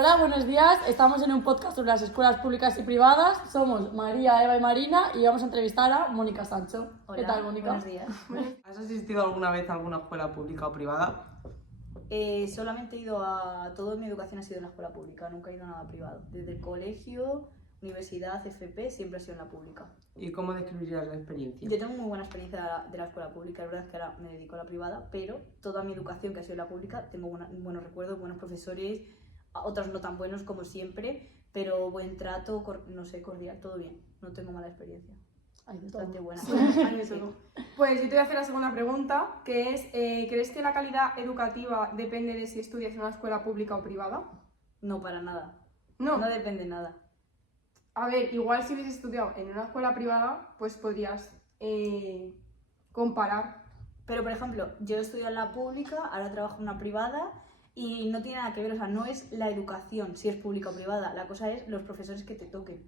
Hola, buenos días. Estamos en un podcast sobre las escuelas públicas y privadas. Somos María, Eva y Marina y vamos a entrevistar a Mónica Sancho. Hola, ¿Qué tal, Mónica? buenos días. ¿Has asistido alguna vez a alguna escuela pública o privada? Solamente he ido a... Toda mi educación ha sido en la escuela pública, nunca he ido a nada privado. Desde el colegio, universidad, FP, siempre ha sido en la pública. ¿Y cómo describirías la experiencia? Yo tengo muy buena experiencia de la escuela pública, es verdad que ahora me dedico a la privada, pero toda mi educación que ha sido en la pública, tengo buenos recuerdos, buenos profesores, otros no tan buenos como siempre, pero buen trato, no sé, cordial, todo bien, no tengo mala experiencia. Hay de Bastante todo. buena. Sí, hay de todo. Pues yo te voy a hacer la segunda pregunta, que es, ¿crees que la calidad educativa depende de si estudias en una escuela pública o privada? No, para nada. No. No depende nada. A ver, igual si hubieses estudiado en una escuela privada, pues podrías comparar. Pero, por ejemplo, yo he estudiado en la pública, ahora trabajo en una privada y no tiene nada que ver, o sea, no es la educación si es pública o privada, la cosa es los profesores que te toquen.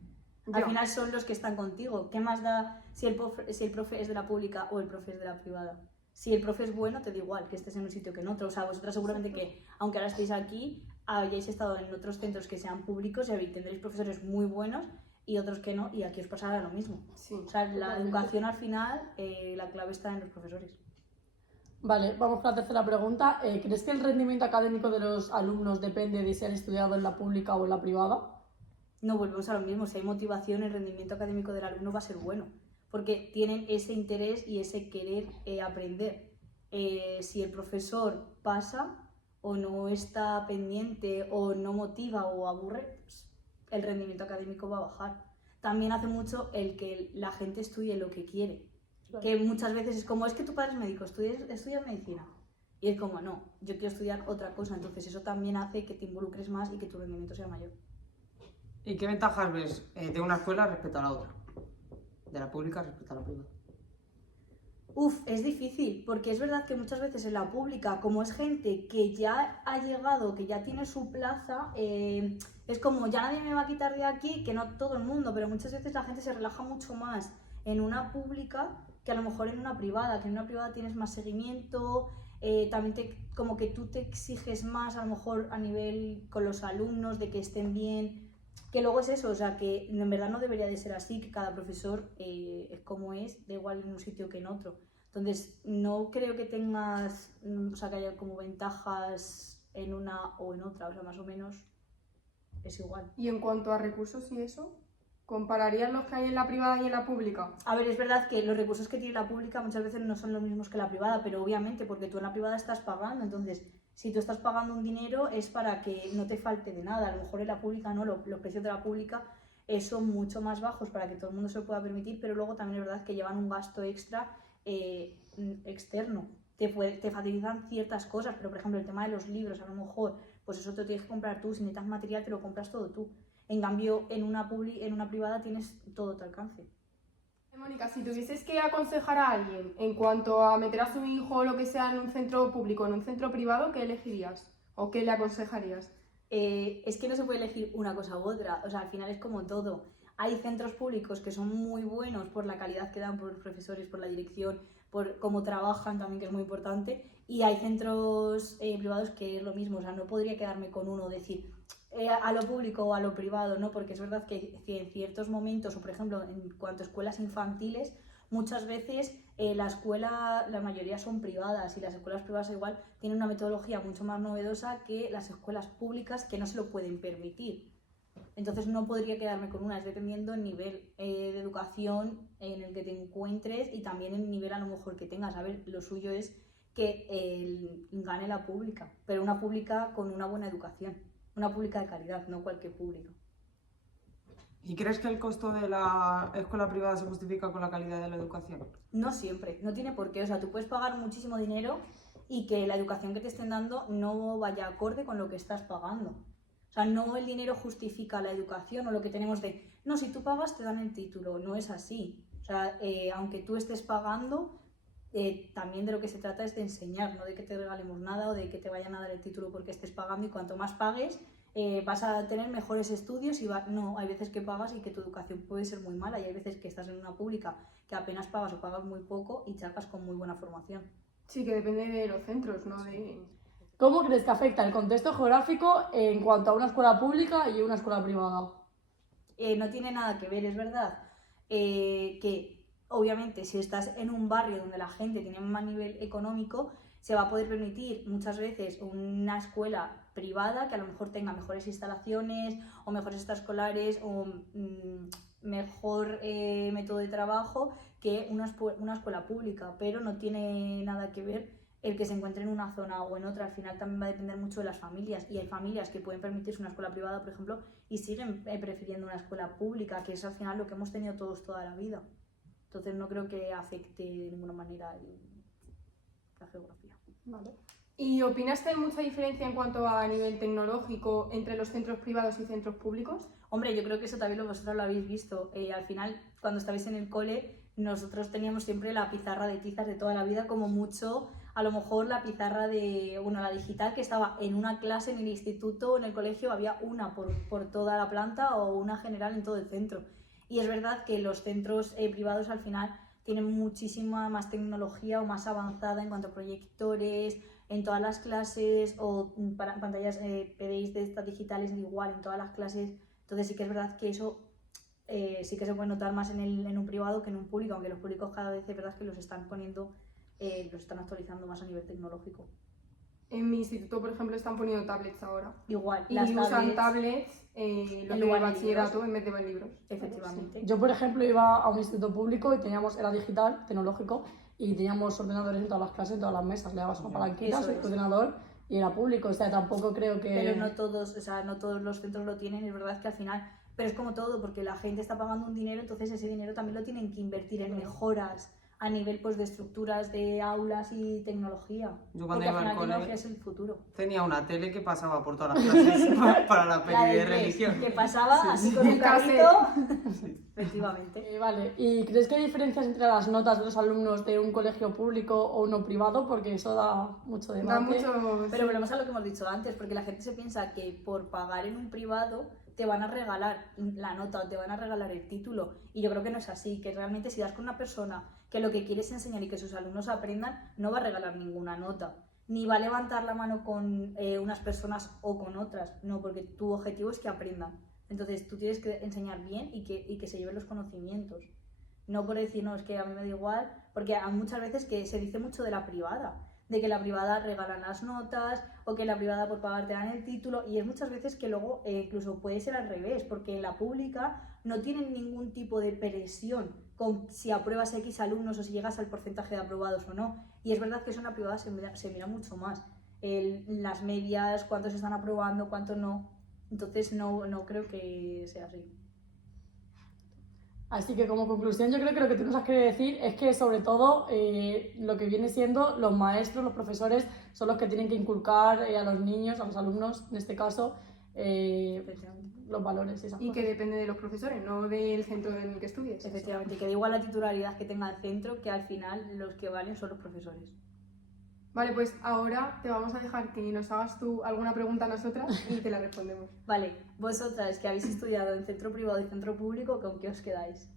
Al final son los que están contigo. ¿Qué más da si el profe es de la pública o el profe es de la privada? Si el profe es bueno, te da igual que estés en un sitio que en otro. O sea, vosotras seguramente que, aunque ahora estéis aquí, hayáis estado en otros centros que sean públicos y tendréis profesores muy buenos y otros que no, y aquí os pasará lo mismo. Sí, O sea, la totalmente. educación al final, la clave está en los profesores. Vale, vamos con la tercera pregunta. ¿Crees que el rendimiento académico de los alumnos depende de si han estudiado en la pública o en la privada? No, volvemos a lo mismo. Si hay motivación, el rendimiento académico del alumno va a ser bueno, porque tienen ese interés y ese querer aprender. Si el profesor pasa o no está pendiente o no motiva o aburre, pues el rendimiento académico va a bajar. También hace mucho el que la gente estudie lo que quiere, que muchas veces es como, es que tu padre es médico, estudias medicina. Y es como, no, yo quiero estudiar otra cosa. Entonces eso también hace que te involucres más y que tu rendimiento sea mayor. ¿Y qué ventajas ves de una escuela respecto a la otra? De la pública respecto a la privada. Es difícil, porque es verdad que muchas veces en la pública, como es gente que ya ha llegado, que ya tiene su plaza, es como, ya nadie me va a quitar de aquí, que no todo el mundo, pero muchas veces la gente se relaja mucho más en una pública que a lo mejor en una privada, que en una privada tienes más seguimiento, también como que tú te exiges más a lo mejor a nivel con los alumnos, de que estén bien, que luego es eso, o sea, que en verdad no debería de ser así, que cada profesor es como es, da igual en un sitio que en otro. Entonces, no creo que tengas, o sea, que haya como ventajas en una o en otra, o sea, más o menos es igual. Y en cuanto a recursos y eso, ¿compararías los que hay en la privada y en la pública? A ver, es verdad que los recursos que tiene la pública muchas veces no son los mismos que la privada, pero obviamente porque tú en la privada estás pagando, entonces si tú estás pagando un dinero es para que no te falte de nada. A lo mejor en la pública no, los precios de la pública son mucho más bajos para que todo el mundo se lo pueda permitir, pero luego también es verdad que llevan un gasto extra externo. Te facilitan ciertas cosas, pero por ejemplo el tema de los libros, a lo mejor, pues eso te lo tienes que comprar tú, si necesitas material te lo compras todo tú. En cambio, en una privada tienes todo a tu alcance. Mónica, si tuvieses que aconsejar a alguien en cuanto a meter a su hijo o lo que sea en un centro público o en un centro privado, ¿qué elegirías? ¿O qué le aconsejarías? Es que no se puede elegir una cosa u otra, o sea, al final es como todo. Hay centros públicos que son muy buenos por la calidad que dan, por los profesores, por la dirección, por cómo trabajan también, que es muy importante, y hay centros privados que es lo mismo, o sea, no podría quedarme con uno, decir a lo público o a lo privado, ¿no? Porque es verdad que en ciertos momentos, o por ejemplo en cuanto a escuelas infantiles, muchas veces la mayoría son privadas y las escuelas privadas igual tienen una metodología mucho más novedosa que las escuelas públicas que no se lo pueden permitir. Entonces no podría quedarme con una, es dependiendo del nivel de educación en el que te encuentres y también el nivel a lo mejor que tengas. A ver, lo suyo es que gane la pública, pero una pública con una buena educación, una pública de calidad, no cualquier pública. ¿Y crees que el costo de la escuela privada se justifica con la calidad de la educación? No siempre, no tiene por qué. O sea, tú puedes pagar muchísimo dinero y que la educación que te estén dando no vaya acorde con lo que estás pagando. O sea, no el dinero justifica la educación o lo que tenemos de, no, si tú pagas te dan el título, no es así. O sea, aunque tú estés pagando, también de lo que se trata es de enseñar, no de que te regalemos nada o de que te vayan a dar el título porque estés pagando y cuanto más pagues, vas a tener mejores estudios y no, hay veces que pagas y que tu educación puede ser muy mala y hay veces que estás en una pública que apenas pagas o pagas muy poco y sacas con muy buena formación. Sí, que depende de los centros, ¿no? ¿Cómo crees que afecta el contexto geográfico en cuanto a una escuela pública y una escuela privada? No tiene nada que ver, es verdad que obviamente si estás en un barrio donde la gente tiene más nivel económico, se va a poder permitir muchas veces una escuela privada que a lo mejor tenga mejores instalaciones o mejores extraescolares o mejor método de trabajo que una escuela pública, pero no tiene nada que ver el que se encuentre en una zona o en otra. Al final también va a depender mucho de las familias, y hay familias que pueden permitirse una escuela privada, por ejemplo, y siguen prefiriendo una escuela pública, que es al final lo que hemos tenido todos toda la vida. Entonces no creo que afecte de ninguna manera la geografía. Vale. ¿Y opinas que hay mucha diferencia en cuanto a nivel tecnológico entre los centros privados y centros públicos? Hombre, yo creo que eso también vosotros lo habéis visto. Al final, cuando estabais en el cole, nosotros teníamos siempre la pizarra de tizas de toda la vida, como mucho, a lo mejor la pizarra la digital, que estaba en una clase en el instituto o en el colegio, había una por toda la planta o una general en todo el centro. Y es verdad que los centros privados al final tienen muchísima más tecnología o más avanzada en cuanto a proyectores, en todas las clases, o pantallas PDIs de estas digitales igual en todas las clases. Entonces sí que es verdad que eso sí que se puede notar más en un privado que en un público, aunque los públicos cada vez es verdad que los están poniendo, los están actualizando más a nivel tecnológico. En mi instituto, por ejemplo, están poniendo tablets ahora. Igual, Y las usan tablets, tablets los de lugar de bachillerato libros. en vez de libros. efectivamente. Yo, por ejemplo, iba a un instituto público y era digital, tecnológico, y teníamos ordenadores en todas las clases, en todas las mesas. Le dabas una palanquita, Eso su es. ordenador, y era público. O sea, tampoco creo que... Pero no todos, o sea, no todos los centros lo tienen, es verdad que al final, pero es como todo, porque la gente está pagando un dinero, entonces ese dinero también lo tienen que invertir en mejoras a nivel pues de estructuras, de aulas y tecnología. Yo cuando Porque iba al al final cole tecnología es el futuro. tenía una tele que pasaba por todas las clases para la La peli de del religión. que pasaba Sí, así sí. con un Cassette. carrito. Sí. Efectivamente. Vale, ¿y crees que hay diferencias entre las notas de los alumnos de un colegio público o uno privado? Porque eso da mucho debate. Da mucho... Pero volvemos a lo que hemos dicho antes, porque la gente se piensa que por pagar en un privado te van a regalar la nota o te van a regalar el título, y yo creo que no es así, que realmente si das con una persona que lo que quiere es enseñar y que sus alumnos aprendan, no va a regalar ninguna nota, ni va a levantar la mano con unas personas o con otras, no, porque tu objetivo es que aprendan. Entonces tú tienes que enseñar bien y que se lleven los conocimientos, no por decir, no, es que a mí me da igual, porque hay muchas veces que se dice mucho de la privada, de que la privada regalan las notas o que la privada por pagar te dan el título, y es muchas veces que luego incluso puede ser al revés, porque en la pública no tienen ningún tipo de presión con si apruebas X alumnos o si llegas al porcentaje de aprobados o no, y es verdad que eso en la privada se mira mucho más, las medias, cuántos están aprobando, cuántos no, entonces no creo que sea así. Así que como conclusión yo creo que lo que tú nos has querido decir es que sobre todo lo que viene siendo los maestros, los profesores son los que tienen que inculcar a los niños, a los alumnos en este caso, los valores y esas Y cosas. que depende de los profesores, no del centro en el que estudies. Efectivamente, que da igual la titularidad que tenga el centro, que al final los que valen son los profesores. Vale, pues ahora te vamos a dejar que nos hagas tú alguna pregunta a nosotras y te la respondemos. Vale, vosotras que habéis estudiado en centro privado y centro público, ¿con qué os quedáis?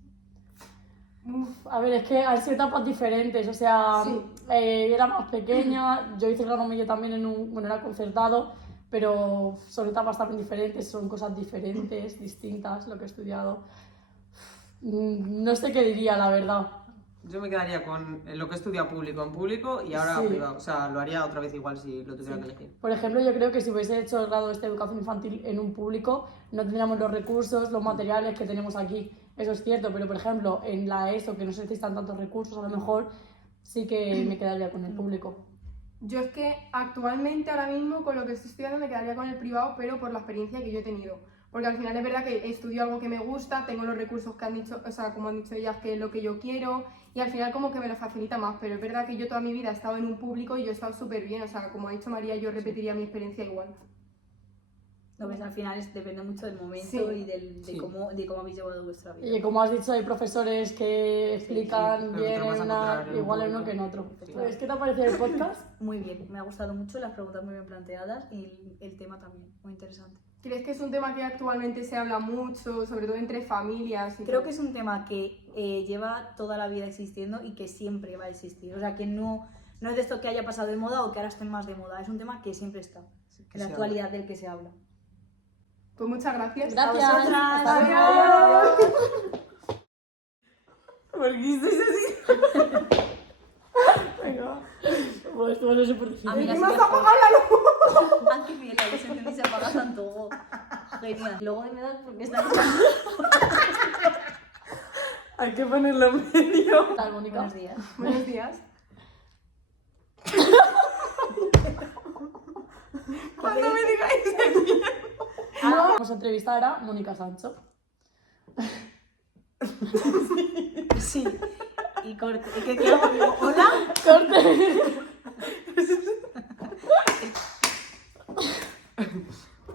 A ver, es que han sido etapas diferentes, o sea, Sí. era más pequeña, yo hice el grado medio también era concertado, pero son etapas también diferentes, son cosas diferentes, distintas, lo que he estudiado. No sé qué diría, la verdad. Yo me quedaría con lo que he estudiado público en público y ahora Sí. privado. O sea, lo haría otra vez igual si lo tuviera que elegir. Por ejemplo, yo creo que si hubiese hecho el grado de educación infantil en un público, no tendríamos los recursos, los materiales que tenemos aquí. Eso es cierto, pero por ejemplo, en la ESO, que no se necesitan tantos recursos, a lo mejor sí que me quedaría con el público. Yo es que actualmente, ahora mismo, con lo que estoy estudiando me quedaría con el privado, pero por la experiencia que yo he tenido. Porque al final es verdad que estudio algo que me gusta, tengo los recursos que han dicho, o sea, como han dicho ellas, que es lo que yo quiero, y al final como que me lo facilita más. Pero es verdad que yo toda mi vida he estado en un público y yo he estado súper bien, o sea, como ha dicho María, yo repetiría mi experiencia igual. Lo que al final depende mucho del momento Sí. y de Sí. cómo habéis llevado vuestra vida. Y como has dicho, hay profesores que explican sí, pero bien te lo vas en a una, encontrar en un igual en uno público. que en otro. Sí. Pues, ¿qué te ha parecido el podcast? Muy bien, me ha gustado mucho, las preguntas muy bien planteadas y el tema también, muy interesante. ¿Crees que es un tema que actualmente se habla mucho, sobre todo entre familias? Y Creo todo? que es un tema que lleva toda la vida existiendo y que siempre va a existir. O sea, que no No es de esto que haya pasado de moda o que ahora esté más de moda. Es un tema que siempre está. Que En la se actualidad del que se habla. Pues muchas gracias. Gracias. A vosotras. Hasta luego. Adiós. ¿Por qué estáis así? Venga. Pues esto va a ser súper difícil. A mí ¿Y así más mejor. apagar la luz? Ah, qué bien, la luz encendida y se apaga tanto. Genial. Luego me da porque está... Hay que ponerlo en medio. ¿Qué tal, Mónica? Buenos días. Buenos días. Cuando me digáis el tiempo. Ahora vamos a entrevistar a Mónica Sancho. Sí. Y corte. ¿Y qué hago? Digo, hola. Corte.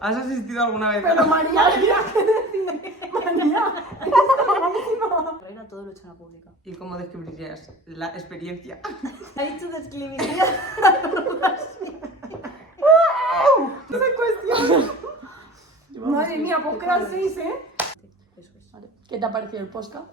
¿Has asistido alguna vez Pero María, mira qué decir. María, Era todo lo hecho en la pública. ¿Y cómo describirías la experiencia? Ha dicho describiría. no se cuestiona. Madre mía, pues quedan 6, ¿eh? Eso es. Vale. ¿Qué te ha parecido el podcast?